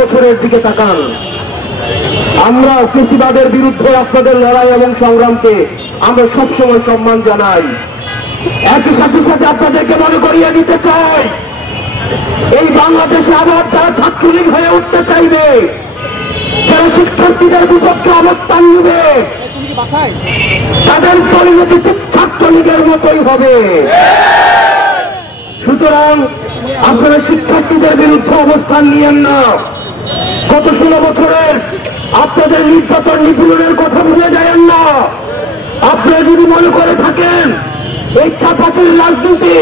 বছরের দিকে তাকান। আমরা ফ্যাসিবাদের বিরুদ্ধে আপনাদের লড়াই এবং সংগ্রামকে আমরা সবসময় সম্মান জানাই। একই সাথে সাথে আপনাদেরকে মনে করিয়ে দিতে চাই, এই বাংলাদেশে আবার যারা ছাত্রলীগ হয়ে উঠতে চাইবে, যারা শিক্ষার্থীদের বিপক্ষে অবস্থান নেবে, তাদের পরিণতি ঠিক ছাত্রলীগের মতোই হবে। সুতরাং আপনারা শিক্ষার্থীদের বিরুদ্ধে অবস্থান নিয়েন না। গত 16 বছরের আপনাদের নির্যাতন নিপীড়নের কথা ভুলে যায়েন না। আপনারা যদি মনে করে থাকেন এই চাপাতির রাজনীতি,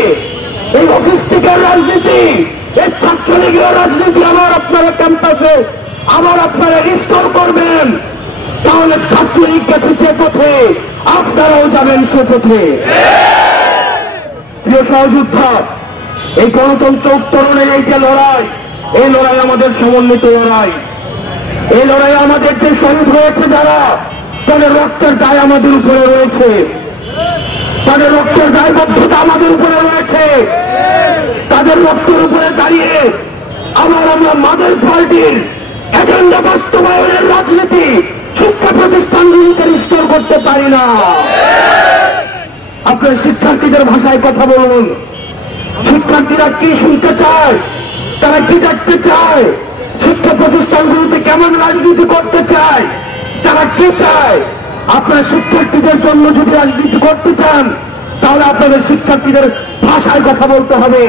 এই অফিস্টিকের রাজনীতি, এই ছাত্রলীগের রাজনীতি আবার আপনারা ক্যাম্পাসে আবার আপনারা রিস্টোর করবেন, তাহলে ছাত্রলীগ গেছে যে পথে আপনারাও যাবেন সে পথে। প্রিয় সহযোদ্ধা, এই গণতন্ত্র উত্তরণের এই যে লড়াই, এই লড়াই আমাদের সমন্বিত লড়াই। এই লড়াই আমাদের যে শহীদ হয়েছে যারা, তাদের রক্তের দায় আমাদের উপরে রয়েছে, তাদের রক্তের দায়বদ্ধতা আমাদের উপরে রয়েছে। তাদের রক্তের উপরে দাঁড়িয়ে আবার আমরা মাদার পার্টির এজেন্ডা বাস্তবায়নের রাজনীতি শিক্ষা প্রতিষ্ঠানগুলিতে রিস্টোর করতে পারি না। আপনার শিক্ষার্থীদের ভাষায় কথা বলুন। শিক্ষার্থীরা কি শুনতে চায়, তারা কি দেখতে চায়, শিক্ষা প্রতিষ্ঠানগুলোতে কেমন রাজনীতি করতে চায়, তারা কি চায়। আপনার শিক্ষার্থীদের জন্য যদি রাজনীতি করতে চান, তাহলে আপনাদের শিক্ষার্থীদের ভাষায় কথা বলতে হবে।